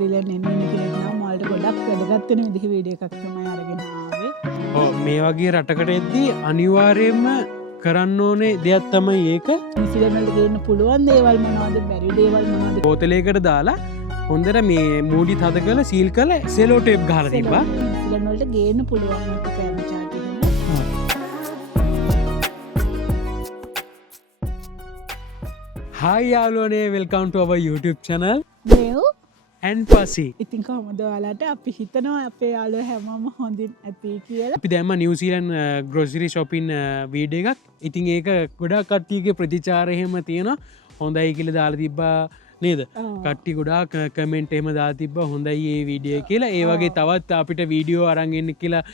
නිව්සීලන්ත එන්න ඉන්න කෙනෙක් නම් ඔයාලට ගොඩක් වැදගත් වෙන විදිහේ වීඩියෝ එකක් තමයි අරගෙන ආවේ. ඔව් මේ වගේ රටකට එද්දී අනිවාර්යයෙන්ම කරන්න ඕනේ දෙයක් තමයි ඒක. නිව්සීලන්ත වලට ගේන්න පුළුවන් දේවල් මොනවද, බැරි දේවල් මොනවද? බෝතලයකට දාලා හොඳට මේ මූඩි තද කරලා සීල් කරලා සෙලෝ ටේප් ගහලා තිබ්බා. නිව්සීලන්ත වලට ගේන්න පුළුවන් එක කැම chart එක. Hi යාළුවනේ, welcome to our YouTube channel දේව් and Pasi. ඉතින් කොහොමද ඔයාලට? අපි හිතනවා අපේ යාළුවෝ හැමෝම හොඳින් ඇති කියලා. අපි දැම්ම නිව්සීලන්ත ග්‍රොසරි shopping වීඩියෝ එකක්. ඉතින් ඒක ගොඩාක් කට්ටියගේ ප්‍රතිචාර එහෙම තියෙනවා. හොඳයි කියලා දාලා තිබ්බා නේද? කට්ටිය ගොඩාක් කමෙන්ට් එහෙම දාලා තිබ්බා හොඳයි මේ වීඩියෝ කියලා. ඒ වගේ තවත් අපිට වීඩියෝ අරන් එන්න කියලා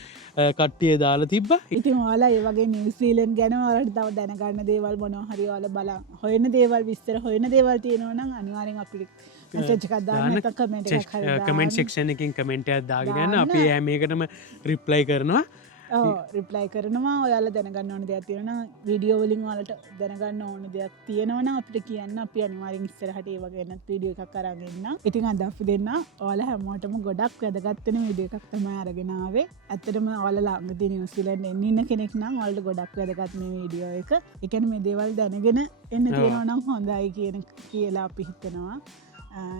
කට්ටිය දාලා තිබ්බා. ඉතින් ඔයාලා ඒ වගේ නිව්සීලන්ත ගැන ඔයාලට තව දැනගන්න දේවල් මොනවා හරි ඔයාලා බලන්න හොයන දේවල් විස්තර හොයන දේවල් තියෙනවා නම් අනිවාර්යෙන් අපිට මැසේජ් එකක් දාන්න නැත්නම් කමෙන්ට් එකක් හරි දාන්න. කමෙන්ට් සෙක්ෂන් එකකින් කමෙන්ට් එකක් දාගෙන යන්න. අපි හැම එකටම රිප්ලයි කරනවා. රිප්ලයි කරනවා. ඔයාලා දැනගන්න ඕන දෙයක් තියෙනවා නම් වීඩියෝ වලින් ඔයාලට දැනගන්න ඕන දෙයක් තියෙනවා නම් අපිට කියන්න. අපි අනිවාර්යෙන් ඉස්සරහට ඒ වගේ වෙනත් වීඩියෝ එකක් අරන් එන්න. ඉතින් අද අපි දෙන්න ඔයාලා හැමෝටම ගොඩක් වැදගත් වෙන වීඩියෝ එකක් තමයි අරගෙන ආවේ. ඇත්තටම ඔයාලා ළඟදී නිව්සීලන්ත එන්න ඉන්න කෙනෙක් නම් ඔයාලට ගොඩක් වැදගත් මේ වීඩියෝ එක. ඒ කියන්නේ මේ දේවල් දැනගෙන එන්න තියෙනවා නම් හොඳයි කියලා අපි හිතනවා.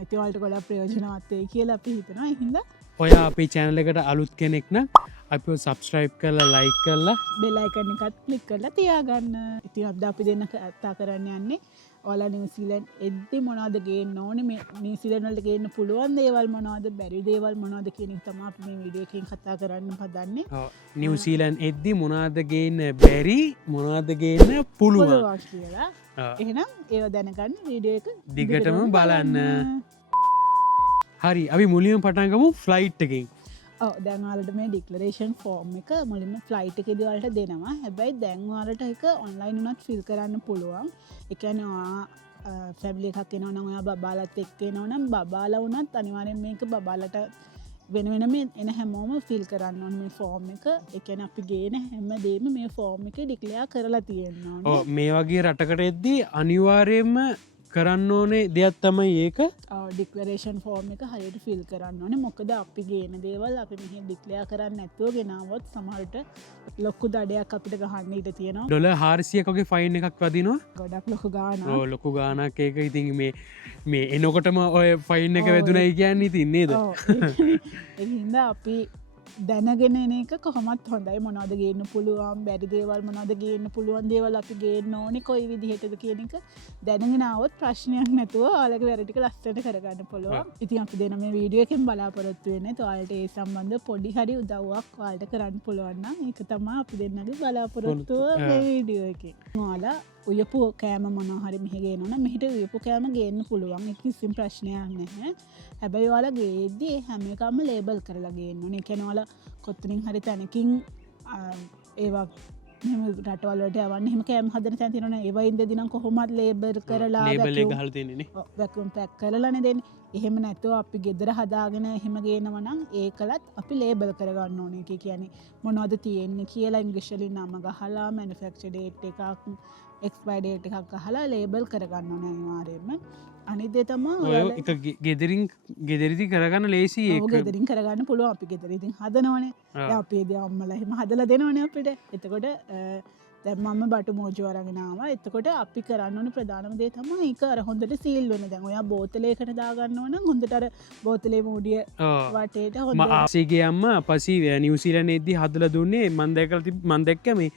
ඉතින් ඔයාලට ගොඩක් ප්‍රයෝජනවත් වෙයි කියලා අපි හිතනවා. ඒ හින්දා ඔයා අපේ channel එකට අලුත් කෙනෙක් නම් අපිව subscribe කරලා like කරලා bell icon එකත් click කරලා තියාගන්න. ඉතින් අද අපි දෙන්න කතා කරන්න යන්නේ ඔයාලා නිව්සීලන්ත එද්දි මොනවද ගේන්න ඕනේ, මේ නිව්සීලන්ත වලට ගේන්න පුළුවන් දේවල් මොනවද, බැරි දේවල් මොනවද කියන එක තමයි අපි මේ වීඩියෝ එකෙන් කතා කරන්න හදන්නේ. ඔව් නිව්සීලන්ත එද්දි මොනවද ගේන්න බැරි, මොනවද ගේන්න පුළුවන් කියලා. එහෙනම් ඒව දැනගන්න වීඩියෝ එක දිගටම බලන්න. හරි, අපි මුලින්ම පටන් ගමු ෆ්ලයිට් එකෙන්. දැන් ඔයාලට මේ ඩික්ලරේෂන් ෆෝම් එක මුලින්ම ෆ්ලයිට් එකේදී ඔයාලට දෙනවා. හැබැයි දැන් ඔයාලට ඒක ඔන්ලයින් උනත් ෆිල් කරන්න පුළුවන්. ඒ කියන්නේ ඔයා ෆැමිලි එකක් එනවා නම් ඔයා බබාලත් එක්ක එනවා නම් බබාලා උනත් අනිවාර්යෙන් මේක බබාලට වෙන වෙනම එන හැමෝම ෆිල් කරන්න ඕනේ මේ ෆෝම් එක. ඒ කියන්නේ අපි ගේන හැමදේම මේ ෆෝම් එකේ ඩික්ලෙයාර් කරලා තියෙන්න ඕනේ. ඔව් මේ වගේ රටකට එද්දී අනිවාර්යයෙන්ම කරන්න ඕනේ දෙයක් තමයි ඒක. ඩික්ලරේෂන් ෆෝම් එක හරියට ෆිල් කරන්න ඕනේ. මොකද අපි ගේන දේවල් අපි මෙහෙ ඩික්ලෙයාර් කරන්නේ නැතුව ගෙනාවොත් සමහරට ලොකු දඩයක් අපිට ගහන්න ඉඩ තියෙනවා. ඩොලර් 400ක වගේ ෆයින් එකක් වදිනවා. ගොඩක් ලොකු ගාණක්. ඔව් ලොකු ගාණක් ඒක. ඉතින් මේ එනකොටම ඔය ෆයින් එක වැදුනයි කියන්නේ ඉතින් නේද? ඒ හින්දා අපි දැනගෙන එන එක කොහොමත් හොඳයි. මොනවද ගේන්න පුළුවන්, බැරි දේවල් මොනවද ගේන්න පුළුවන් දේවල් අපි ගේන්න ඕනේ කොයි විදිහටද කියන එක දැනගෙන આવොත් ප්‍රශ්නයක් නැතුව ඔයාලගේ වැඩ ටික ලස්සනට කරගන්න පුළුවන්. ඉතින් අපි දෙන මේ වීඩියෝ එකෙන් බලාපොරොත්තු වෙන්නේ ඔයාලට ඒ සම්බන්ධ පොඩි හරි උදව්වක් ඔයාලට කරන්න පුළුවන් නම් ඒක තමයි අපි දෙන්නගේ බලාපොරොත්තුව මේ වීඩියෝ එකේ. ඔයාලා උයපු කෑම මොනවා හරි මෙහෙ ගේනවනම් මෙහෙට උයපු කෑම ගේන්න පුළුවන්. ඒක කිසිම ප්‍රශ්නයක් නැහැ. හැබැයි ඔයාලා ගේද්දී හැම එකම ලේබල් කරලා ගේන්න ඕනේ. ඒ කියන්නේ ඔයාලා කොතනින් හරි තැනකින් ඒවා මෙහෙම රටවල් වලට යවන්න එහෙම කෑම හදන තැන තියෙනවනේ. ඒවා ඉඳදී නම් කොහොමද ලේබල් කරලා ලේබල් එක ගහලා තියෙන්නේ නේ. වැකියුම් පැක් කරලානේ දෙන්නේ. එහෙම නැතුව අපි ගෙදර හදාගෙන එහෙම ගේනවා නම් ඒකලත් අපි ලේබල් කරගන්න ඕනේ. ඒක කියන්නේ මොනවද තියෙන්නේ කියලා ඉංග්‍රීසි වලින් නම ගහලා මැනුෆැක්චර් ඩේට් එකක්, එක්ස්පයර් ඩේට් එකක් ගහලා ලේබල් කරගන්න ඕනේ අනිවාර්යයෙන්ම. අනිත් දේ තමයි ඔය එක ගෙදරින් කරගන්න ලේසි ඒක. ඔව් ගෙදරින් කරගන්න පුළුවන්. අපි ගෙදරින් හදනවනේ. දැන් අපේ අම්මලා එහෙම හදලා දෙනවනේ අපිට. එතකොට දැන් මම බටු මෝජු අරගෙන ආවා. එතකොට අපි කරන්න ඕනේ ප්‍රධානම දේ තමයි ඒක අර හොඳට සීල් වෙන. දැන් ඔයා බෝතලයකට දාගන්න ඕන නම් හොඳට අර බෝතලේ මූඩිය වටේට හොඳ ආසිගේ අම්මා පසි නිව්සීලන්ත එද්දී හදලා දුන්නේ මම දැක්ක මේ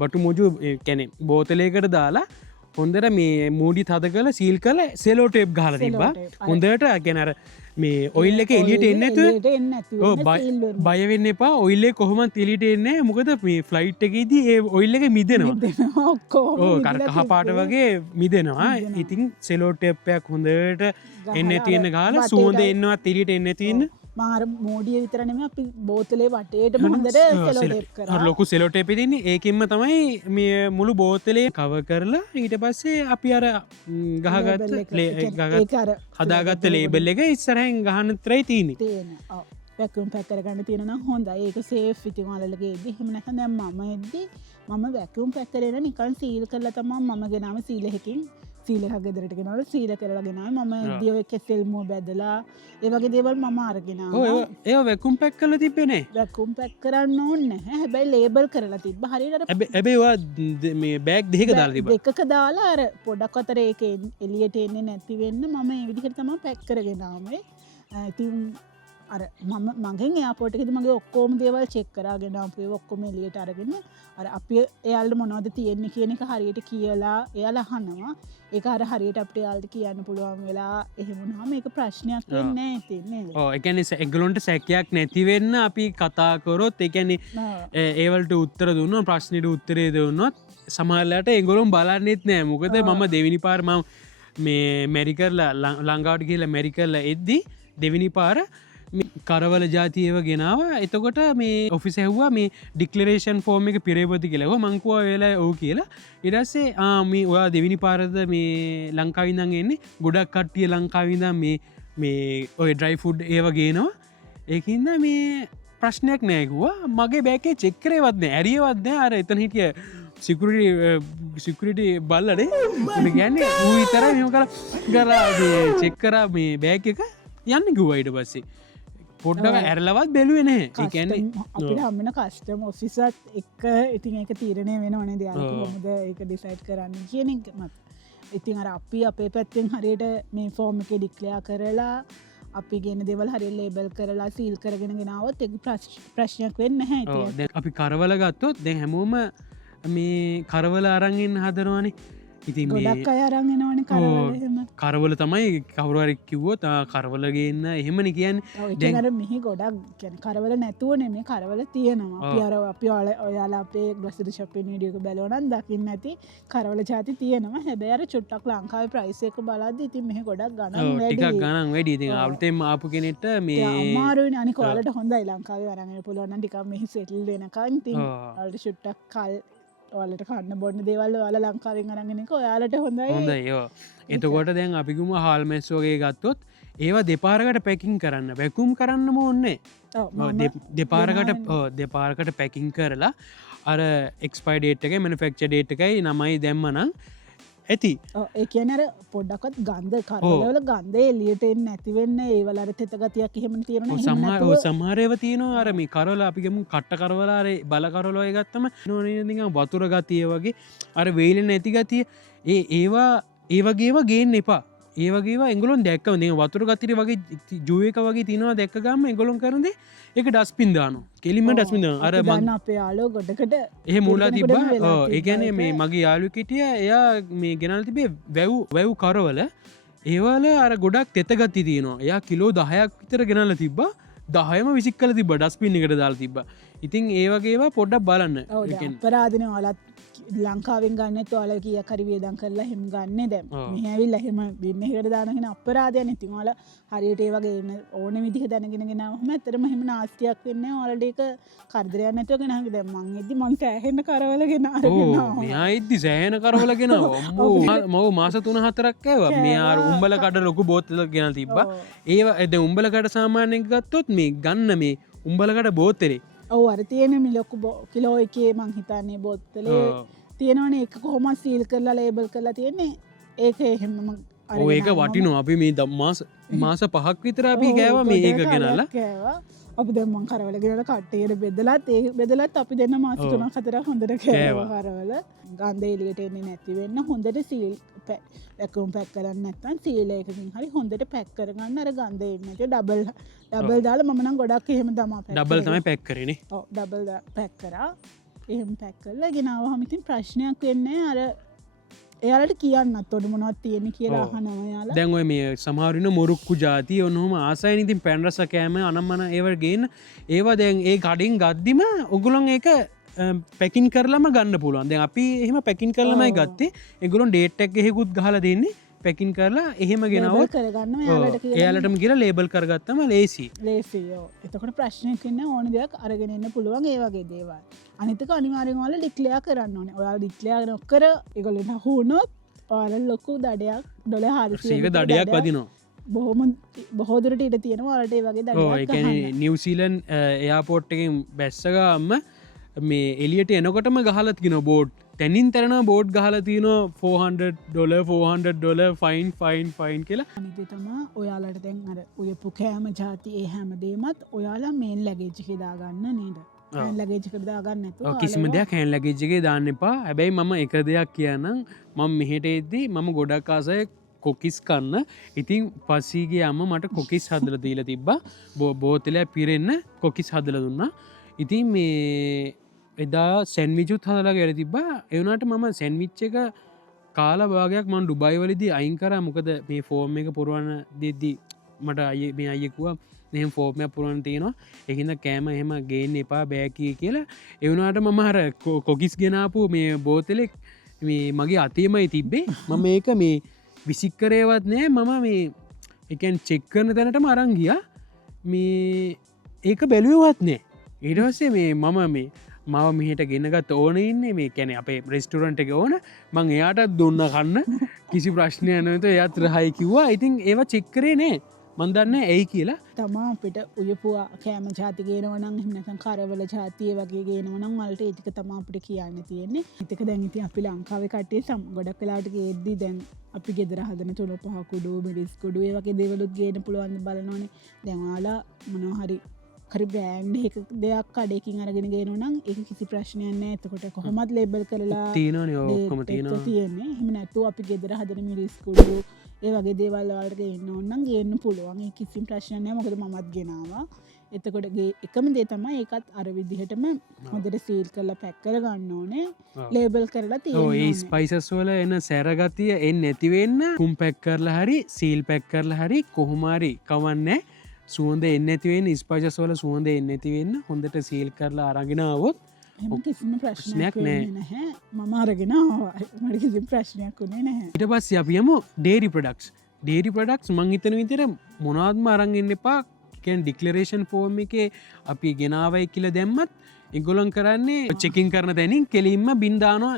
බටු මෝජු කියන්නේ බෝතලයකට දාලා හොඳට මේ මූඩි තද කරලා සීල් කරලා සෙලෝ ටේප් ගහලා තිබ්බා. හොඳට කියන්නේ අර මේ ඔයිල් එක එළියට එන්නේ නැතුව බය වෙන්න එපා. ඔයිල් එක කොහොමත් එළියට එන්නේ නැහැ. මොකද මේ ෆ්ලයිට් එකේදී ඒ ඔයිල් එක මිදෙනවා. ඔව් කහ පාට වගේ මිදෙනවා. ඉතින් සෙලෝ ටේප් එකක් හොඳට එන්නේ තියෙන ගාලා සුවඳ එන්නවත් එළියට එන්නේ තියෙන මාර මෝඩිය විතර නෙමෙයි අපි බෝතලේ වටේටම හොඳට සෙලෝ ටේප් කරා. ලොකු සෙලෝ ටේප් එකක් තියෙන්නේ. ඒකෙන්ම තමයි මේ මුළු බෝතලේ කවර් කරලා ඊට පස්සේ අපි අර හදාගත්ත ලේබල් එක ඉස්සරහින් ගහන්න ත්‍රයි තියෙන්නේ. ඔව් වැකියුම් පැක් කරගන්න තියෙන නම් හොඳයි. ඒක සේෆ්. ඉතින් ඔයාලගේ එද්දි එහෙම නැත්නම් දැන් මම එද්දි මම වැකියුම් පැක් කරේන නිකන් සීල් කරලා තමයි මම ගෙනාම සීල් එකකින් සීලක ගෙදරට ගෙනවල සීල කරලාගෙන මම දියව කෙසෙල්මුව බැදලා ඒ වගේ දේවල් මම අරගෙන ඒ වැකුම් පැක් කල තිබෙනේ වැකුම් පැක් කරන්න ඕන්න හැබැයි ලේබල් කරලා තිබ හරිට ඇබේවා මේ බෑග් දෙක දාලා තිබ එකක දාලා අර පොඩක් අතර ඒක එලියට එන්නේ නැතිවෙන්න මම ඒ විදිහට තමයි පැක් කරගෙනාමේ ඉතින් අර මම මගෙන් යාපෝට්කෙද මගේ ඔක්කෝම දේවල් චෙක් කරගෙන අපේ ඔක්කොම එලියට අරගෙන අර අපි එයාල්ට මොනවද තියෙන්නේ කියන එක හරියට කියලා එයාලා අහනවා ඒක අර හරියට අපිට එයාලට කියන්න පුළුවන් වෙලා එහෙම වුණාම ඒක ප්‍රශ්නයක් වෙන්නේ නැහැ ඉතින් නේද ඔව් ඒ කියන්නේ ඒගොල්ලන්ට සැකයක් නැති වෙන්න අපි කතා කරොත් ඒ කියන්නේ ඒවලට උත්තර දුන්නොත් ප්‍රශ්නෙට උත්තරේ දුන්නොත් සමහරලාට ඒගොල්ලෝ බලන්නෙත් නෑ මොකද මම දෙවෙනි පාර මම මේ මෙරිකල්ලා ලංකාවට ගිහලා මෙරිකල්ලා එද්දි දෙවෙනි පාර කරවල ජාතියව ගෙනාව එතකොට මේ ඔෆිස් ඇහ්වා මේ ඩික්ලරේෂන් ෆෝර්ම් එක පිරේපති කියලව මංකුව වෙලා ඕ කියලා ඉරස්සේ මේ ඔයා දෙවිනි පාරද මේ ලංකාවිදන් එන්නේ ගොඩක් කට්ටිය ලංකාවිදම් මේ ඔය ඩ්‍රයි ෆුඩ් ඒව ගේනවා ඒකන්ද මේ ප්‍රශ්නයක් නෑකුවා මගේ බෑකේ චෙක්කරේවත්න ඇරියවත්ද අර එතන හිටිය සිකරිට බල්ලනේ ගැන්නේ ඌ විතර මෙම කර ගලා චෙක්කර මේ බෑක එක යන්න ගුවයිට පස්සේ පොඩ්ඩක ඇරලවත් බැලුවෙන ඒකන්නේ අපිට හම්මන කස්ටම ඔෆිසත් එක්ක ඉතින් ඒක තීරණය වෙන වනේ දෙයක් හොමද ඒක ඩිසයිට් කරන්න කියන මත් ඉතින් අර අපි අපේ පැත්තෙන් හරියට මේ ෆෝර්ම් එක ඩික්ලයා කරලා අපි ගෙන දෙවල් හරි ලේබල් කරලා සීල් කරගෙන ගෙනාවත් එක් ප්‍රශ්නයක් වෙන්න හැ අපි කරවල ගත්තොත් දැ හැමෝම මේ කරවල අරගෙන් හදරවානේ ඉතින් ගොඩක් අය අරගෙනවන කරවලම කරවල තමයි කවරුවරක් කිව්වෝ කරවලගන්න එහෙමනි කියන්න දැනර මෙහි ගොඩක් ගැන කරවල නැතුව නෙමේ කරවල තියෙනවා පියර අපි ඔල ඔයාලා අපේ ග්‍රසිද ශපෙන් ඩියක බැලවනන් දකින්න ඇති කරවල ජාති තියෙනවා හැබැර චුට්ටක් ලංකාව ප්‍රයිසයක බලද ඉතින් මෙහ ගොඩක් ගන්න ටිකක් ගණන් වැඩි ඉතින් අවුතෙම ආපු කෙනෙට මේ අමාරුව අනිකවාලට හොඳයි ලංකාව වරගෙන පුළුවන් ටිකක් මෙහි සෙටල් වෙනකන් ති අල්ට චුට්ටක් කල් ඔලට කන්න බොන්න දේවල් ල ලංකාවෙන් අරගෙනක ඔයාලට හොඳයි හොඳ ඒවා එතකොට දැන් අපිකුම හාල්මැස් වගේ ගත්තොත් ඒවා දෙපාරකට පැකින් කරන්න වැැකුම් කරන්නම ඔන්නේ දෙපාරකට පැකින් කරලා අර එක්ස්පයිඩේට් එක මනිෆෙක්ච ඩේට් එකයි නමයි දැම්මනම් ඇති ඒ කියනර පොඩ්ඩකත් ගන්ධ කරවල ගන්ධ එලියට එන්න ඇතිවෙන්න ඒවලට තෙතගතියක් එහෙම තියෙන සමහරයව තියෙනවා අරම කරල අපිගම කට්ට කරවලාරේ බලකරලොය ගත්තම නොනදික වතුර ගතිය වගේ අර වේලෙන් ඇති ගතිය ඒවා ඒවගේවා ගේන්න එපා ඒවගේ එගලොන් දැක්ක ේ වතුර ගතිර වගේ ජුවක වගේ තිනවා දැක්කගම එගොලොන් කරද එක ඩස්පින්දානු කෙලිම ඩස්පිද අර බන්න අපේ යාලෝ ගොඩකට එහ මුලා තිබ ඒගැන මේ මගේ යාලු කිටිය එයා මේ ගෙනල් තිබේ වැව් කරවල ඒවල අර ගොඩක් තෙතගත්ති තියෙනවා එයා කිලෝ 10ක් විතර ගෙනල්ල තිබ 10ම විසික් කල තිබ ඩස්පින් එකට දාල් තිබ ඉතින් ඒවගේවා පොඩ්ඩක් බලන්න පරාධන වලත් ලංකාවෙන් ගන්න තුවාල කිය කරිවේදන් කරලා හෙම ගන්න දැම් මෙහැවිල් එහෙම බින්න හට දානගෙන අපරාධයන ඉතිංවාල හරියට ඒ වගේ ඕන විදිහ දැනගෙනගෙන හම ඇතරම හෙම නාස්තියක් වෙන්න ඔලඩේක කරදරයක් නැතුව ගෙනහි දැම්මන් එදදි මං සෑහෙන්න කරවලගෙන ඉද්දි සෑහන කරවලගෙන මව මාස 3-4ක් ඇව මෙයාර උම්බල කට ලොකු බෝත්තල ගෙන තිබ ඒ ඇද උම්බලකට සාමානයක් ගත්තොත් මේ ගන්න මේ උම්බලකට බෝත්තරේ ඔව අර තියෙන මිලොකු කිලෝ එකේ මං හිතන්නේ බොත්තලේ තියෙනවන එක කොහොම සීල් කරලා ලේබල් කරලා තියෙන්නේ ඒක එහෙම ඒක වටිනු අපි මේ දම්මාස මාස 5ක් විතර අපි ගෑව මේ ඒක ගෙනල්ලා අපි දැම්මන් කරවල ගෙනල කට්ටයට බෙදලත් ඒ බෙදලත් අපි දෙන්න මාස 3-4 හොඳට කෑව කරවල ගන්ධ එලියට එන්නේ නැති වෙන්න හොඳට සීල් වැකුම් පැක් කරන්න නැත්නම් සීල එකකින් හරි හොඳට පැක් කරගන්න අර ගන්ධ එන්නේ ඩබල් දාලා මම නම් ගොඩක් එහෙම තමා ඩබල් තමයි පැක් කරන්නේ ඔව් ඩබල් පැක් කරා එහෙම පැක් කරලා ගෙනාවහම ඉතින් ප්‍රශ්නයක් වෙන්නේ අර එයාලට කියන්නත් ඔඩ මොනවත් තියෙන කියලා අහනවා දැන් ඔය මේ සමහරන මොරුක්කු ජාති ඔන්නහම ආසයින ඉතින් පැන්රස කෑම අනම්මන ඒවර්ගේන ඒවා දැන් ඒ කඩින් ගද්දිම උගුලොන් ඒක පැකින් කරලම ගන්න පුළුවන් දැන් අපි එහෙම පැකින් කරලමයි ගත්තේ එගුලොන් ඩේට්ටක් එහෙකුත් ගහල දෙන්නේ පැකින් කරලා එහෙම ගෙනවත් කරගන්න එයාලටම කියලා ලේබල් කරගත්තම ලේසි ලේසියෝ එතකොට ප්‍රශ්නයකන්න ඕන දෙයක් අරගෙනන්න පුළුවන් ඒ වගේ දේවල් අනිතක අනිවාරෙන්වාල ඩික්ලයා කරන්න ඕන ඔයා ඩික්ලයා නොකර එකොලට හුනොත් පාලල් ලොකු දඩයක් ඩොල හාරසීක දඩයක් වදිනවා බොහොම බොහෝදුරට ඉට තියෙනවා වලට වගේ ද නිවසීලන් එයාපෝට්ටකින් බැස්සගම්ම මේ එලියට එනකොටම ගහලත් කියෙන බෝඩ් තැනින් තරන බෝඩ් ගහල තියන $400 ෆයින් කියලා අනිත තමා ඔයාලට දැන් අර ඔයපු කෑම ජාති ඒ හැමදේමත් ඔයාලා මේන් ලැගේච්චි හිදාගන්න නේද ලැගේච්චි කරදාගන්න ඇතු කිසිම දෙයක් හැන් ලැගේච්චගේ දාන්න එපා හැබැයි මම එක දෙයක් කියනම් මම මෙහෙට එද්දී මම ගොඩක් ආසය කොකිස් කන්න ඉතින් පස්සීගේ අම්ම මට කොකිස් හදල දීල තිබ්බා බෝතලය පිරෙන්න කොකිස් හදල දුන්නා ඉතින් මේ එදා සැන්විචුත් හදලා ගැර තිබා එවනට මම සැන්විච්ච එක කාල භාගයක් මන් ඩුබයිවලදී අයින් කර මොකද මේ ෆෝර්ම් එක පුරුවන්න දෙද්දී මට අය මේ අයෙකුව නහම ෆෝර්මය පුරුවන් තියෙනවා එහිද කෑම එහෙම ගේන්න එපා බෑකී කියලා එවනට මම හර කොකිස් ගෙනාපු මේ බෝතලෙක් මේ මගේ අතේමයි තිබ්බේ මම මේක මේ විසික්කරේවත් නෑ මම මේ එකන් චෙක්කරන තැනට මරංගිය මේ ඒක බැලුවවත් නෑ ඉඩවස්සේ මේ මම මේ මව මෙහට ගෙනගත් ඕන ඉන්නේ මේ කැන අපේ රෙස්ටරන්ට් එක ඕන මං එයාටත් දුන්න කන්න කිසි ප්‍රශ්නයනත එයත් රහයි කිව්වා ඉතින් ඒව චෙක්කරේ නෑ මන්දන්න ඇයි කියලා තමා අපිට උයපුවා කෑම ජාතිගේනවනං හිමනසං කරවල ජාතිය වගේ ගේනවනම් වලට ඒතික තමා අපිට කියන්න තියෙන්නේ ඉතක දැන්ඉති අපි ලංකාව කටේ සම් ගොඩක් කලාටගේ එද්දී දැන් අපි ගෙදර හදන තුළ පහකුඩු මිරිස්කුඩු ඒ වගේ දෙවලුත් ගේන පුළුවන් බලනවනේ දැන්වාලා මොනහරි කරි බ්‍රෑන්් එක දෙයක් කඩයකින් අරගෙන ගෙනනම් එක කිසි ප්‍රශ්නයන්න ඇතකොට කොහොමත් ලේබල් කරලා තියනකොම තියෙන්නේ හිම නැතු අපි ගෙදර හදන මිරිස්කුඩු ඒ වගේ දේවල්වාට එන්න ඔන්නන් ගේන්න පුළුවන් කිසිම් ප්‍රශ්නය මොකද මත් ගෙනවා එතකොටගේ එකම දේ තම ඒකත් අර විදිහටම හොඳට සීල් කරලා පැක්කර ගන්න ඕනේ ලේබල් කරලා ඒ ස්පයිසස් වල එන සැරගතිය එන්න නැතිවෙන්න කුම් පැක් කරලා හරි සීල් පැක් කරලා හරි කොහොමාරි කවන්නේ සුවන්ද එන්න ඇතිවෙන් ස්පයිසස් වල සුවන්ද එන්න ඇතිවෙන්න හොඳට සීල් කරලා අරගෙනාවොත් කිසිම ප්‍රශ්නයක් නෑ මම අරගෙන මට කිසි ප්‍රශ්නයක් වුණේ නැහැ ඉට පස්ස අපියම ඩේරි ප්‍රඩක්ස් ඩේරි ප්‍රඩක්ස් මං හිතන විතර මොනාත්ම අරන්ගන්න එපා කැන් ඩික්ලරේෂන් ෆෝර්ම් එක අපි ගෙනාවයි කියල දැම්මත් ඉගොලොන් කරන්නේ චෙකින් කරන තැනින් කෙලින්ම බින්දානවා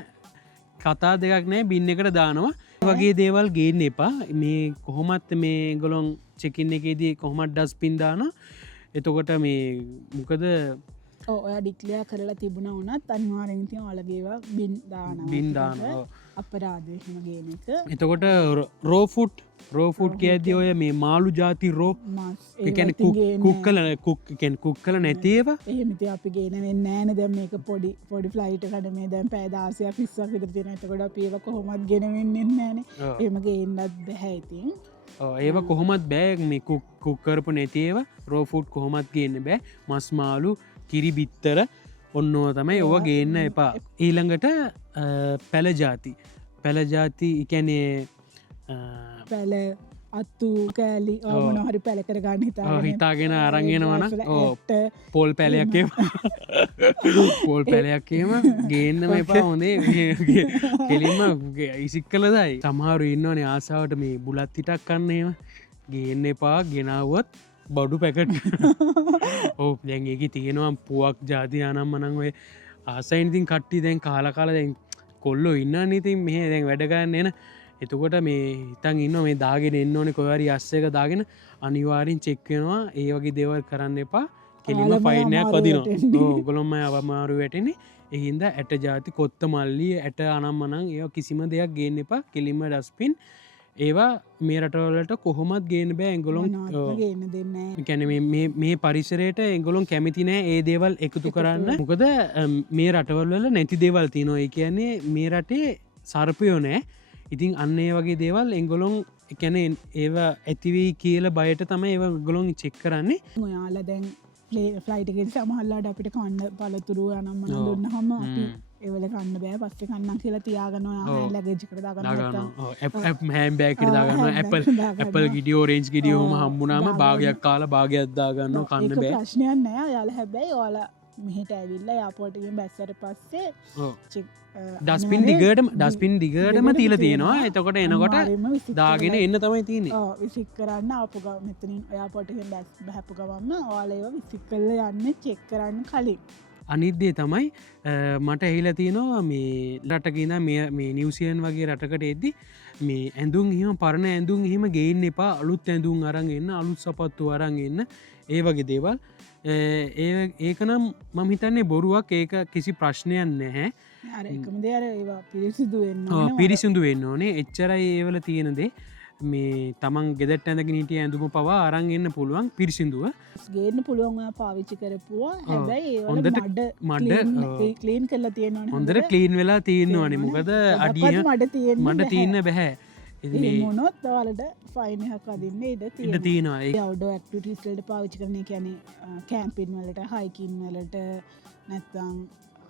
කතා දෙයක් නෑ බින්න එකට දානවා වගේ දේවල් ගේන්න එපා මේ කොහොමත් මේ ගොලොන් චෙකින්න එකේදී කොහොමත් ඩස් පින්දාන එතකොට මේ මොකද ඔය ඩික්ලයා කරලා තිබුණ වනත් අනිවාරෙන්ති ඔලගේවා බින්දාන අපරාදේශම ගේන එක එතකොට රෝෆුට් කියඇද ඔය මේ මාළු ජාති රෝ කුක් කල නැතිේව එහෙමති අපි ගේන නෑන දැම් මේක පොඩි ෆ්ලයිට කට මේ දැම් පෑදාසයක් පිස්සා විතර තින එතකොට පියව කොහොමත් ගෙනවෙන්නෙන් නෑන එමගේ එන්නත් බැහැයිතින් ඒව කොහොමත් බෑග මේ කුක්කරපු නැතිේව රෝෆුට් කොහොමත් ගන්න බෑ මස්මාලු කිරි බිත්තර ඔන්නෝ තමයි ඔව ගේන්න එපා ඊළඟට පැලජාති ඉකැනේ පැල අත්තු කෑලි ඕමනහරි පැල කර ගන්න හිතාගෙන අරගෙනවන පොල් පැලයක් පොල් පැලයක්කම ගේන්නම එපා හොඳේ කෙලින්ම ඉසික් කලදයි සමහරු ඉන්නවනේ ආසාාවට මේ බුලත් හිටක් කන්නේම ගේන්න එපා ගෙනාවත් බඩු පැකට් ඕ දැන් ඒක තියෙනවා පුවක් ජාති අනම් මනං ඔය ආසයින්තින් කට්ටි දැන් කාල කාල දැන් කොල්ලො ඉන්න ඉතින් මෙහ දැන් වැඩගන්න එන එතකොට මේ හිතන් ඉන්න මේ දාගෙන එන්න ඕනේ කොවරි අස්සක දාගෙන අනිවාරින් චෙක්වෙනවා ඒ වගේ දේවල් කරන්න එපා කෙලිම ෆයිනයක් වදිනවා ගොළොම්ම අවමාරු වැටෙන්නේ එහින්ද ඇට ජාති කොත්ත මල්ලි ඇට අනම්මනං ඒ කිසිම දෙයක් ගේන්න එපා කෙලිම ඩස්පින් ඒවා මේ රටවලට කොහොමත් ගේන බෑ ඇගොලොන් කැන මේ පරිසරයට එගොලොන් කැමිතිනෑ ඒ දේවල් එකතු කරන්න මොකද මේ රටවල්වල නැති දේවල් තිනොයි කියන්නේ මේ රටේ සර්පයෝ නෑ ඉතින් අන්න ඒ වගේ දේවල් එංගොලොන් එකැන ඒව ඇතිවී කියල බයට තම ඒව ගොලොන් චෙක් කරන්නේ ඔයාලා දැන් ෆ්ලයිටගෙන් සමහල්ලාට අපිට කන්න පලතුරු අනම්මන දුන්න හම ඒවල කන්න බෑ පස්සේ කන්නම් කියලා තියාගනවා ලැගේජ් කරදාගන්න හැම් බෑකට දාගන්න ඇපල් ගිඩියෝ රේන්ජ් ගිඩියෝම හම්බුනාම භාගයක් කාල භාගයක්දාගන්න කන්න බෑ ප්‍රශ්නයන් නෑ යාල හැබැයි ඕලා මෙහිට ඇවිල්ල යාපෝටගෙන් බැස්සර පස්සේ ඩස්පින් ඩස්පින් දිගටම තිීල තියෙනවා එතකොට එනකොට දාගෙන එන්න තමයි තියනෙ විසික් කරන්න අප මෙතනින් ඔයාපොටගෙන් බැස් බැහැපු ගවන්න ඕලේව විසික් කල්ල යන්න චෙක් කරන්න කලින් අනිද්දේ තමයි මට එහිල තියෙනවා මේ රටකින මේ නිවසියන් වගේ රටකට එද්දි මේ ඇඳුම් එහෙම පරණ ඇඳුම් එහෙම ගේන්න එපා අලුත් ඇඳුම් අරන්ගන්න අලුත් සපත්තු අරන්ගන්න ඒ වගේ දේවල් ඒකනම් මම හිතන්නේ බොරුවක් ඒක කිසි ප්‍රශ්නයක් නැහැ අරකම දෙර ඒවා පිරිසිදු වෙන්න පිරිසිදු වෙන්න ඕනේ එච්චරයි ඒවල තියෙනදේ මේ තමන් ගෙදට ඇඳගෙන හිටිය ඇඳුම පවා අරන්ගන්න පුළුවන් පිරිසිදුව ගේන්න පුළුවන් පාවිච්චි කරපුවා හැබැයි හොඳට මඩ කලීන් කරලා තියෙනවා හොඳට කලීන් වෙලා තියෙන්නවානේ මොකද අඩිය මට තියන්න බැහැ මොනොත් වලට ෆයිනහක් අදින්න ඉඩ තියෙනවා අවඩ ඇක්ටිස්ලට පාවිච්චි කරන කියන කෑම්පින් වලට හයිකින් වලට නැත්තං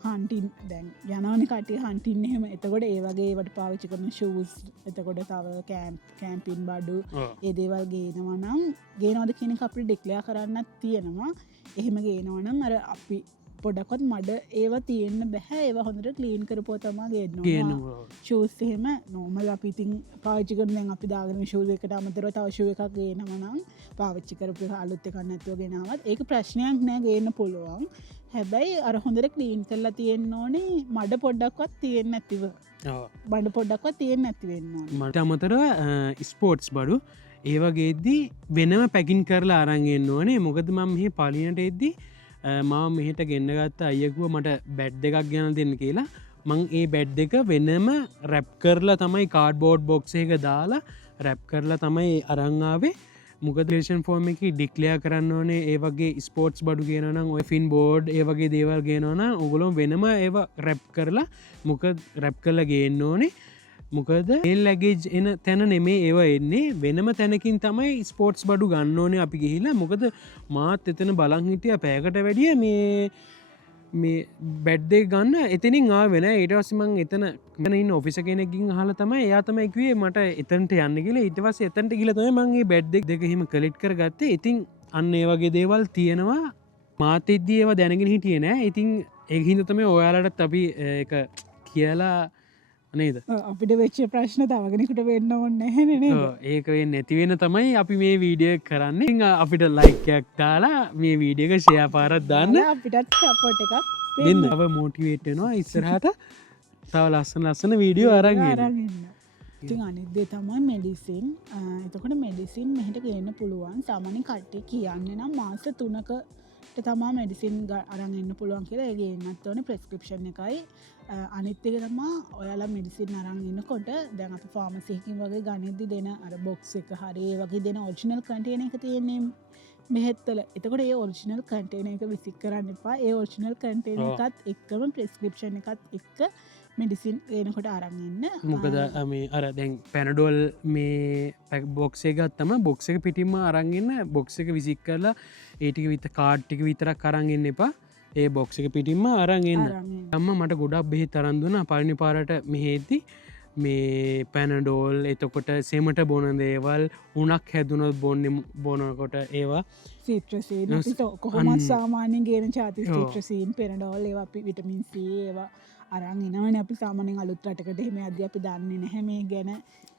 හන්ටින් දැන් යනවන කටේ හන්ටින් එහෙම එතකොට ඒවගේට පාවිච්චි කරන ශූස් එතකොට තව කෑම්පින් බඩු ඒදේවල් ගේනවනම් ගේනවද කියන අපි ඩෙක්ලයා කරන්නත් තියෙනවා එහෙම ගේනවනම් අර අපි පොඩක්වත් මඩ ඒව තියෙන්න්න බැහැ ඒව හොඳට කලීන් කරපෝ තමා ගේනවා ශූස් එහෙම නෝමල් අපිතින් පාච්චි කරන අපි දාගෙන ශූව එකට අමතර තවශුව එකක් ගේනවනම් පාවිච්චි කරපු අලුත්ත කන්නත්ව ගෙනාවත් ඒක ප්‍රශ්නයක් නෑ ගේන්න පුළුවන් හැබැයි අර හොඳට කලීන් කරලා තියෙන්න්න ඕනේ මඩ පොඩ්ඩක්වත් තියෙන් ඇතිව බඩ පොඩ්ඩක්වත් තියෙන් ඇතිවෙන්න මට අමතර ස්පෝට්ස් බඩු ඒවගේදී වෙනම පැකින් කරලා අරන්ගෙන්න්න ඕනේ මොකද මම මෙහි පලිනට එද්දී මා මෙහිට ගෙන්න්නගත්ත අයකුව මට බැඩ් දෙකක් ගැන දෙන්න කියලා මං ඒ බැඩ් දෙක වෙනම රැප් කරලා තමයි කාඩ් බෝඩ් බොක්ස එක දාලා රැප් කරලා තමයි අරංආාවේ මොකද ලේෂන් ෆෝර්ම එක ඩික්ලයා කරන්න ඕනේ ඒවගේ ස්පෝට්ස් බඩු ගෙනනම් ඔය ෆින් බෝඩ් ඒවගේ දේවල් ගෙනවන ඔගොලොම් වෙනම ඒව රැප් කරලා මොක රැප් කරලා ගේන්න ඕනේ මොකද එල් ලැගේජ් එන තැන නෙමේ ඒව එන්නේ වෙනම තැනකින් තමයි ස්පෝට්ස් බඩු ගන්න ඕනේ අපි ගිහිලා මොකද මාත් එතන බලං හිටිය පෑකට වැඩිය මේ බැඩ්දේ ගන්න එතනින් වෙන ඒටවස්මං එතන ගනන්න ඔෆිස කෙනෙකින් හල තම යාතම එක්වේ මට එතන්ට යන්න කියල ඉටවස් එතන්ට කියලතම මගේ බැඩ්දෙක් දෙකහෙම කලෙට් කර ගත්තේ ඉතින් අන්න ඒ වගේ දේවල් තියෙනවා මාතෙද්දී ඒව දැනගෙන හිටිය නෑ ඉතින් එහින්ද තම ඔයාලටත් අපි කියලා නේද අපිට වෙච්ච ප්‍රශ්න තවගෙනෙකුට වෙන්න ඔන්න හෙනේ ඒක නැතිවෙන තමයි අපි මේ වීඩිය කරන්න අපිට ලයිකයක් දාලා මේ වීඩියක ෂයා පාරත් දාන්න අපිටත් සපෝට් එකක් දෙන්න අප මෝටිවේට්නවා ඉස්සරහට තව ලස්සන වීඩියෝ අරගන්න ඉතින් අනිදේ තමයි මෙඩිසින් එතකොට මෙඩිසින් මෙහට ගන්න පුළුවන් සාමාන්‍ය කට්ටේ කියන්න නම් මාස 3ක තමා මෙඩිසින් අරගන්න පුළුවන් කියලා ඒගේන්නත් ඕන ප්‍රස්ක්‍රපෂන් එකයි අනිත්‍යක තමා ඔයාලා මෙඩිසින් අරන් ඉන්නකොට දැන් අප ෆාමසිහකින් වගේ ගනිද්දි දෙන අර බොක්ස් එක හරේ වගේ දෙන ඔරිජිනල් කටේන එක තියෙන්නේ මෙහෙත්තල එතකොට ඒ ඔරිජිනල් කටේන එක විසික් කරන්න එපා ඒ ඔරිජිනල් කටේන එකත් එක්කම ප්‍රස්ක්‍රපෂන් එකත් එක්ක මෙඩිසින් ඒනකොට අරගන්න මොකද මේ අර දැන් පැනඩොල් මේ පැක් බොක්සේ ගත්තම බොක්ස එක පිටිම අරගන්න බොක්ස එක විසික් කරලා ඒටික විත කාඩ්ටික විතරක් කරගන්න එපා ඒ බොක්ස එක පිටිම්ම අරගන්න අම්ම මට ගොඩක් බෙහි තරන්දුන පලනි පාරට මෙහෙද්දි මේ පැනඩෝල් එතකොට සෙමට බොන දේවල් උනක් හැදුනොත් බොනකොට ඒවා සිත්‍රසීන් කොහොමත් සාමාන්‍යෙන් ගේන චාති සිත්‍රසීන් පෙනඩෝල් ඒවා අපි විටමින්සේ ඒවා අරන් එනවන අපි සාමනෙන් අලුත් රටකට හෙම අද අපි දන්නේ නැහැ මේ ගැන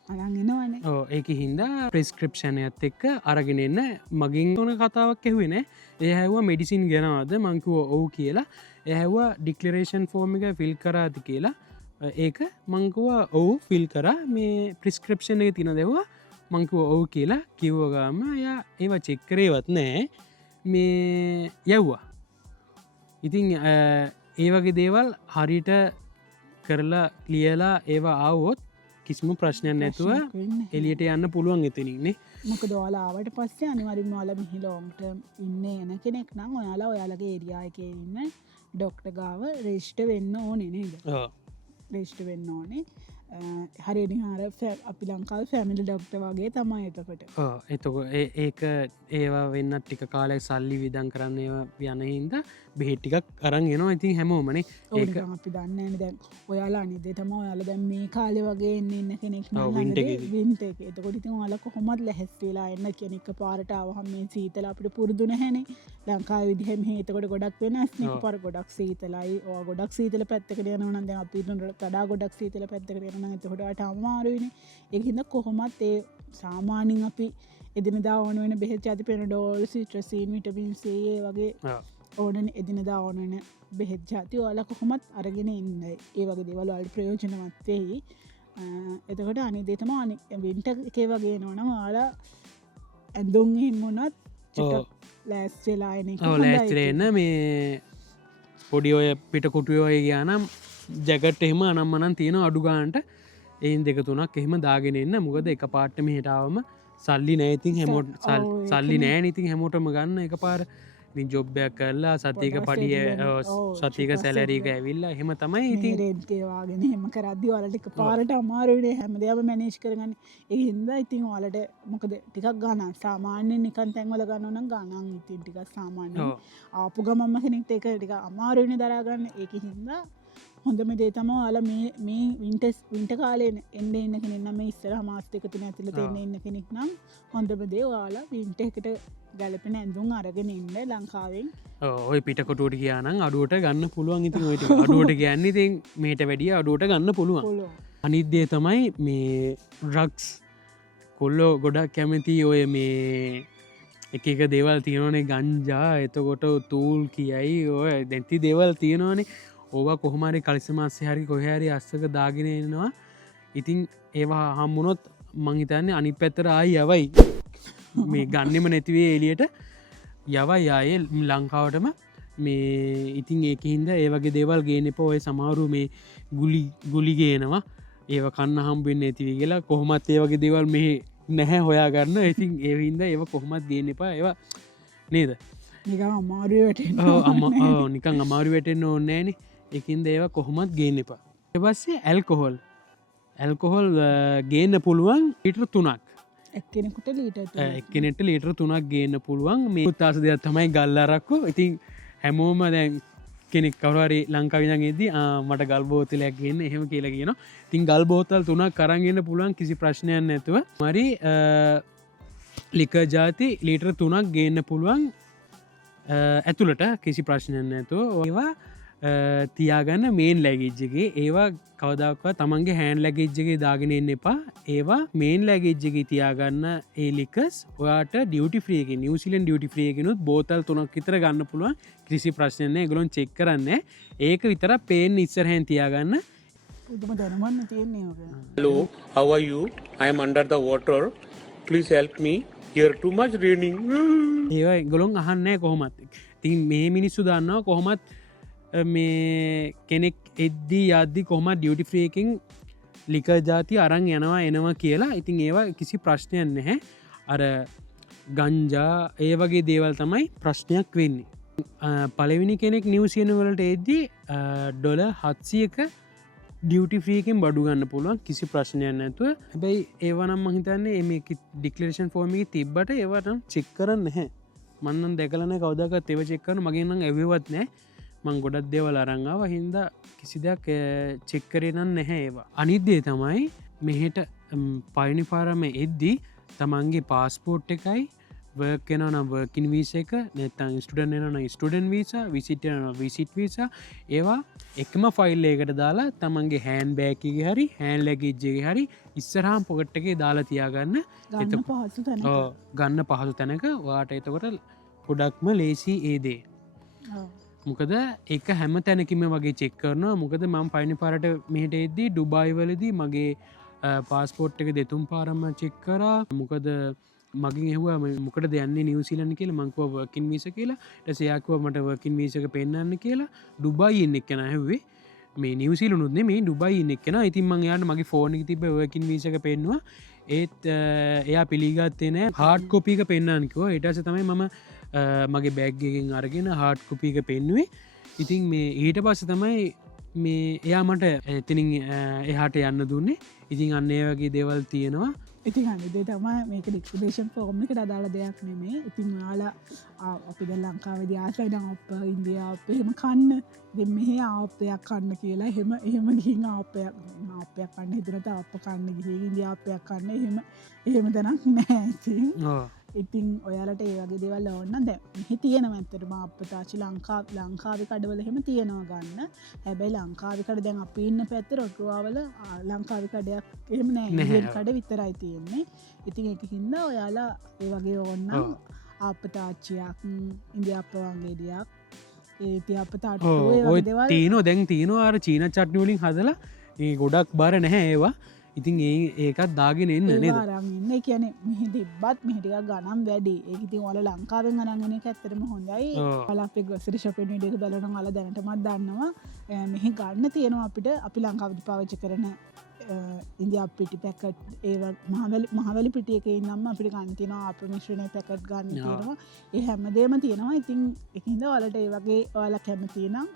අරන් එනවන ඒක හින්දා ප්‍රස්ක්‍රප්ෂණයත් එක්ක අරගෙනන්න මගින් ඕන කතාවක් ඇහුවෙන ඒ හැවා මෙඩිසින් ගෙනවාද මංකුව ඔවු කියලා එහැවා ඩික්ලරේෂන් ෆෝර්ම එක ෆිල් කරාති කියලා ඒක මංකුව ඔවු ෆිල් කරා මේ ප්‍රස්ක්‍රප්ෂණ එක තින දෙවා මංකුව ඔවු කියලා කිව්වගාම ය ඒවා චෙක්කරේවත් නෑ මේ යව්වා ඉතිං ඒ වගේ දේවල් හරිට කරලා ලියලා ඒවා ආවොත් කිසිම ප්‍රශ්නයක් නැතුව එලියට යන්න පුළුවන් එතනින්නේ මොක දෝලාවට පස්සේ අනිවරින් වාල මිහි ලෝන්ට ඉන්න එන කෙනෙක් නම් ඔයාලා ඔයාලගේ ඒරියා එක ඉන්න ඩොක්ට ගාව රේෂ්ට වෙන්න ඕනේ නේද රේෂ්ට වෙන්න ඕනේ හරිනිහාර අපි ලංකාල් ෆැමිලි ඩොක්ට වගේ තමයි එතකොට එතක ඒක ඒවා වෙන්න ටික කාලෙක් සල්ලි විදන් කරන්න ඒවා යන හින්ද බෙහෙට්ටිකක් අරන් එනවා ඉතින් හැමෝමනේ ඒක අපි දන්න දැන් ඔයාලා අනිදේ තම ඔයාල දැන් මේ කාලෙ වගේ එන්න කෙනෙක් වින්ට එක එතකොට ඉතින් ඔයාලා කොහොමත් ලැහැස්වෙලා එන්න කෙනෙක් පාරට අවහම මේ සීතල අපිට පුරුදුන හැනේ ලංකා විදිහම එතකොට ගොඩක් වෙනස් පර ගොඩක් සීතලයි ඕ ගොඩක් සීතල පැත්තකට යනවන දැන් අපිට තඩා ගොඩක් සීතල පැත්තකට යන එතකොටට අමාරුවන එහිද කොහොමත් ඒ සාමානින් අපි එදිනදා ඕන වෙන බෙහෙත් ජාති පෙනඩෝල් සිට්‍රසීන් විටමින්සේ වගේ ඕනන එදිනදා ඕන වෙන බෙහෙත් ජාති ඔයාලා කොහොමත් අරගෙන ඉන්න ඒ වගේ දේවල් වලට ප්‍රයෝජනවත් වෙයි එතකොට අනි දෙතම අනි වින්ට එකේ වගේ නොනම් වාලා ඇඳුන්හින් මොනත් ලෑස්වෙලායන ලෑස්තරෙන්න මේ පොඩි ඔය පිට කුටියෝය ගානම් ජැකට් එහෙම අනම්මනන් තියෙන අඩුගාන්ට එයින් දෙක තුනක් එහෙම දාගෙන එන්න මොකද එක පාට්ටම හිටාවම සල්ලි නෑතින් හැමෝට සල්ලි නෑ ඉතින් හැමෝටම ගන්න එක පාර ජොබ්බයක් කරලා සතික පඩිය සතික සැලරීක ඇවිල්ලා එහෙම තමයි ඉතින් රේන්කේවාගෙන හෙම කරදදි වලට පාරට අමාරුවනේ හැමදයාම මැනේශ් කරගන්න ඒ හින්ද ඉතින් ඔලට මොකද ටිකක් ගන්න සාමාන්‍ය නිකන් තැන්වල ගන්නනම් ගණන් ඉතින් ටික සාමාන්‍ය ආපු ගමම්ම කෙනෙක්ට එක ටික අමාරුවනි දරාගන්න ඒක හින්දා හොඳම දේ තම යාල මේ වින්ට කාලෙන එන්න එන්න කෙනෙන්න මේ ඉස්සර මාස්තකතුන ඇතිල තියන්න ඉන්න කෙනෙක් නම් හොඳම දේ යාලා වින්ට එකට ගැලපෙන ඇඳුම් අරගෙන ඉන්න ලංකාවෙන් ඔය පිටකොටුවට කියනම් අඩුවට ගන්න පුළුවන් ඉතින් ඔට අඩුවට කියන්නේ ති මේට වැඩිය අඩුවට ගන්න පුළුවන් අනිද්දේ තමයි මේ රක්ස් කොල්ලෝ ගොඩක් කැමති ඔය මේ එක දේවල් තියෙනවනේ ගංජා එතකොට තූල් කියයි ඔය දැන්ති දේවල් තියෙනවානේ ඕවා කොහොමරි කලිසමස්සේ හරි කොහැරි අස්සක දාගෙනනවා ඉතින් ඒවා හම්මුණොත් මංහිතන්නේ අනි පැත්තර ආයි යවයි මේ ගන්නෙම නැතිවේ එලියට යවයි යාය ලංකාවටම මේ ඉතින් ඒකහින්ද ඒවගේ දේවල් ගේනෙප ඔය සමාරු මේ ගුලිගේනවා ඒව කන්න හම්බෙන් ඇතිවි කියලා කොහොමත් ඒවගේ දේවල් මේ නැහැ හොයා ගන්න ඉතින් ඒවින්ද ඒව කොහොමත් ගේනෙපා ඒවා නේද අමාරුවට නිකං අමාරු වැටෙන්න්න ඕන්නෑනේ එකින්ද ඒව කොහොමත් ගේන්න එපා එපස්සේ ඇල්කොහොල් ගේන්න පුළුවන් ඊටර තුනක් එක්කනෙට ලීටර තුනක් ගේන්න පුළුවන් මේ උත්තාස දෙයක් තමයි ගල්ලාරක්කු ඉතින් හැමෝම දැන් කෙනෙක් කවරරි ලංකාවිනගේදී මට ගල් බෝතලයක් ගන්න එහෙම කියලා කියන තින් ගල් බෝතල් තුනක් කරගන්න පුළුවන් කිසි ප්‍රශ්නයක් නැතුව මරි ලික ජාති ලීටර තුනක් ගේන්න පුළුවන් ඇතුළට කිසි ප්‍රශ්නයක් නැතුව ඒවා තියාගන්න මේන් ලැගිච්ජගේ ඒවා කවදක්ව තමන්ගේ හැන් ලැගිච්ජගේ දාගෙන එන්න එපා ඒවා මේන් ලැගිච්ජගේ තියාගන්න ඒලිකස් ඔයාට ඩියටි ්‍රියක නිවසිලන් ඩියටි ්‍රියගෙනුත් බෝතල් තුනක් විතර ගන්න පුළුවන් කිසි ප්‍රශ්නය ගොලොන් චෙක් කරන්න ඒක විතර පේන් ඉස්සරහැන් තියාගන්න දැනවන්න තියන්නේ Hello, how are you? I am under the water. Please help me. Here too much raining. ඒවා ගොලොන් අහන්නෑ කොහොමත් තින් මේ මිනිස්සු දන්නවා කොහොමත් මේ කෙනෙක් එද්දී අද්දි කොහම ඩියටි ්‍රියකින් ලික ජාති අරං යනවා එනවා කියලා ඉතින් ඒවා කිසි ප්‍රශ්නයක් නැහැ අර ගංජා ඒ වගේ දේවල් තමයි ප්‍රශ්නයක් වෙන්නේ පලවිනි කෙනෙක් නිවසියන වලට එද්දී ඩොල 700ක ඩියටි ්‍රියකින් බඩු ගන්න පුළුවන් කිසි ප්‍රශ්නයක් නැතුව හැබැයි ඒවනම් මහිතන්නේ එම ඩික්ලේෂන් ෆෝර්මික තිබ්බට ඒවටම් චෙක් කරන්න නැහැ මන්නන් දැකලන කවදක් ඒව චෙක්කරන මගේනම් ඇවවත් නෑ මං ගොඩක් දෙවල් අරංගාව හින්ද කිසි දෙයක් චෙක්කරනන් නැහැ ඒවා අනිද්දේ තමයි මෙහෙට පයිනි පාරම එද්දී තමන්ගේ පාස්පෝට් එකයි වර්කෙන වර්කින් වීස එක නැතන් ස්ටඩන් එන ස්ටඩන් වීස විසිටන විසිට් වීස ඒවා එකම ෆයිල්ලේකට දාලා තමන්ගේ හැන් බෑකිගේ හරි හැන් ලැගිජ්ජගේ හරි ඉස්සරහම් පොකට්ටගේ දාලා තියාගන්න ගන්න පහසු තැනක වාට එතකොට පොඩක්ම ලේසි ඒදේ මොකද ඒක හැම තැනකිම වගේ චෙක් කරනවා මොකද මම පයිනි පාරට මෙහට එද්දී ඩුබයිවලදී මගේ පාස්පෝට් එක දෙතුම් පාරම චෙක් කරා මොකද මගින් එහවා මොකට දෙයන්නේ නිවසිලන් කියල මංකුව වර්කින් වීස කියලා ටසයක්ව මට වර්කින් වීසක පෙන්න්න කියලා ඩුබයි ඉන්න එක්කෙන හැවේ මේ නිවසිලුනුත්නේ මේ ඩුබයි ඉන්න එක්කෙන ඉතින් මං යාට මගේ ෆෝනි තිබ වර්කින් වීසක පෙන්වා ඒත් එයා පිළිගත්තේ නෑ හාඩ් කොපික පෙන්න්නන්කෝ ඒටස තමයි මම මගේ බැග්ගෙන් අරගෙන හාඩ් කොපික පෙන්නුවේ ඉතින් මේ ඊට පස්ස තමයි මේ එයා මට එතිනින් එහාට යන්න දුන්නේ ඉතින් අන්නේ වගේ දේවල් තියෙනවා ඉතින් අනිදේ තම මේක ඩික්ස්පේෂන් ෆෝර්ම් එකට අදාළ දෙයක් නෙමේ ඉතින් යාලා අපිද ලංකාවද ආසයින අප ඉන්දියාප එහෙම කන්න දෙ මෙහ ආපයක් කන්න කියලා එහෙම ගිහින් ආපයක් කන්න හිතරට අප කන්න ගිහි ඉන්දියාපයක් කන්න එහෙම දැනක් නෑති ඉතින් ඔයාලට ඒවගේ දෙවල් ඕන්න දැ මෙහි තියෙනව ඇතරම අපතාචි ලංකාවි කඩවල එහෙම තියෙනවා ගන්න හැබැයි ලංකාවිකට දැන් අපි ඉන්න පැත්ත රොටුවාවල ලංකාවි කඩයක් එහෙම නෑ කඩ විතරයි තියෙන්නේ ඉතින් එක හින්ද ඔයාලා ඒ වගේ ඕන්නම් අපතාච්චියක් ඉන්දියාප වගේඩියක් ඒති අපතාට තියනෝ දැන් තියනවා අර චීන චට්නිවලින් හදලා ඒ ගොඩක් බාර නැහැ ඒවා ඉතින් ඒකත් දාගෙන එන්න නේද රන්න කියන මෙහි තිබ්බත් මෙහිටික ගනම් වැඩි ඒකති ඔල ලංකාවෙන් අරගෙන ඇත්තරම හොඳයි ලපේ ගොසරි ශපෙන් ඩික බලන අල දැනටමත් දන්නවා මෙහි ගන්න තියෙනවා අපිට අපි ලංකාවදි පාවිච්ච කරන ඉන්දිය පිටි පැකට් ඒ මහවැලි පිටියක නම් අපිට ගන්තිනවා අප මිශ්‍රණය පැකට් ගන්න තියෙනවා ඒ හැමදේම තියෙනවා ඉතින් එහින්ද වලට ඒ වගේ ඔයාලා කැමතිනම්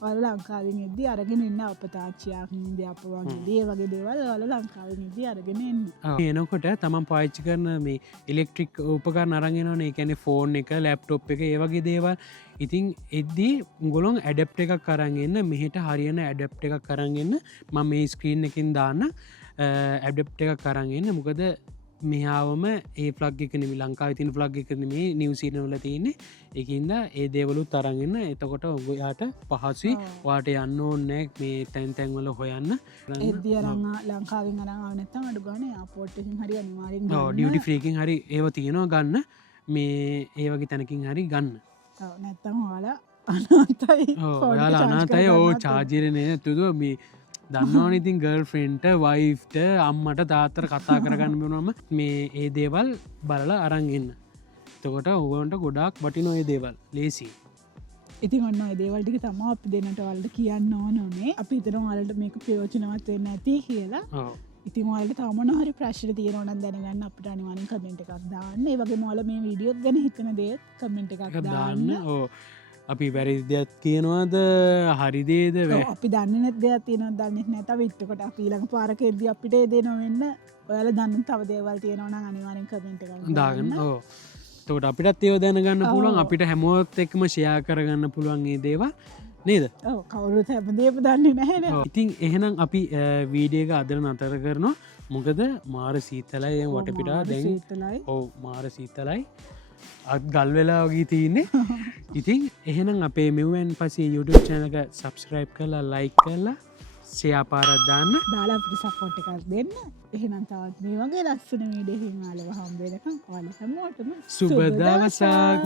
ඔල ලංකාවෙන් ඉද්දි අරගෙන එන්න අපතාච්චයක් ඉන්දිය අප වගේ වගේ දේවල් ඔල ලංකාවෙන් ඉද්දි අරගෙන එන්න එනකොට තමන් පාච්චි කරන මේ ඉලෙක්ට්‍රික් උපකර නරගෙනන එකැනෙ ෆෝන් එක ලැප්ටොප් එක ඒවගේ දේවල් ඉතින් එද්දී ගොලොන් ඇඩප් එකක් කරගන්න මෙහට හරියන ඇඩප් එකක් කරගන්න ම මේ ස්ක්‍රීන් එකින් දාන්න ඇඩප් එකක් කරගන්න මොකද මෙහාවම ඒ ෆලක් එක නිමි ලංකාව තින ෆලක් එකන මේ නිවසිනවල තියන්නේ එකින්ද ඒ දේවලු තරගන්න එතකොට ඔගයාට පහසුයි වාට යන්න ඕන්නෑ මේ තැන් තැන්වල හොයන්න එදිරං ලංකාවෙන් අරාව නැතම් අඩු ගන පෝට්ටකින් හරි අනිවාරෙන් ඩියටි ෆ්‍රීකින් හරි ඒව තියෙනවා ගන්න මේ ඒවගේ තැනකින් හරි ගන්න නැත්තම් වාලා අනාතයි ඔයාලා අනාතයි ඕ චාජරනය තුදුව මේ දන්නවන ඉතින් ගර්ල් ෆ්‍රෙන්ට වයිෆ්ට අම්මට තාත්තර කතා කරගන්න බනම මේ ඒ දේවල් බලලා අරන්ගන්න තකොට ඔගන්ට ගොඩක් බටිනොය දේවල් ලේසි ඉතින් ඔන්න දේවල්ටික තම අපි දෙන්නට වලට කියන්න ඕනේ අපි හිතන වලට මේක ප්‍රයෝජනවත් වෙන්න ඇති කියලා ඉතින් වලට තමන හරි ප්‍රශ්න තියෙනවන දැනගන්න අපට අනිවාරෙන් කමෙන්ට් එකක් දාන්න ඒ වගේ මොල මේ වීඩියෝ ගැන හිතන දේත් කමෙන්ට් එකක් දාන්න අපි වැරදිදයක් කියනවාද හරිදේද අපි දන්න දෙයක් තියෙන දන්න නැත විට්ටකොට අපීලඟ පාරක එද අපිට දෙනවෙන්න ඔයාල දන්න තව දේවල් තියෙනවන අනිවාරෙන් කමෙන්ට් එකක් දාගන්න තකට අපිටත් ඒව දැනගන්න පුළුවන් අපිට හැමෝත් එක්ම ෂයා කරගන්න පුළුවන්ගේ දේවා නේද කවුරුත් හැම දේප දන්නේ නැහැන ඉතින් එහෙනම් අපි වීඩියක අදර නතර කරනවා මොකද මාර සීතලයි වටපිටා දැන් ඕ මාර සීතලයි අත් ගල් වෙලා වගේ තියන්නේ ඉතින් එහෙනම් අපේ මෙවන් පසේ YouTube චැනක සබස්ක්‍රයිබ් කරලා ලයික් කරලා සයාපාරත් දාන්න දාලා අපිට සපෝට් එකක් දෙන්න එහෙනම් තවත් මේ වගේ ලස්සන වීඩියෝ එකකින් ආලව හම්බෙන්නකම් ඔයාලා හැමෝටම සුබ දවසක්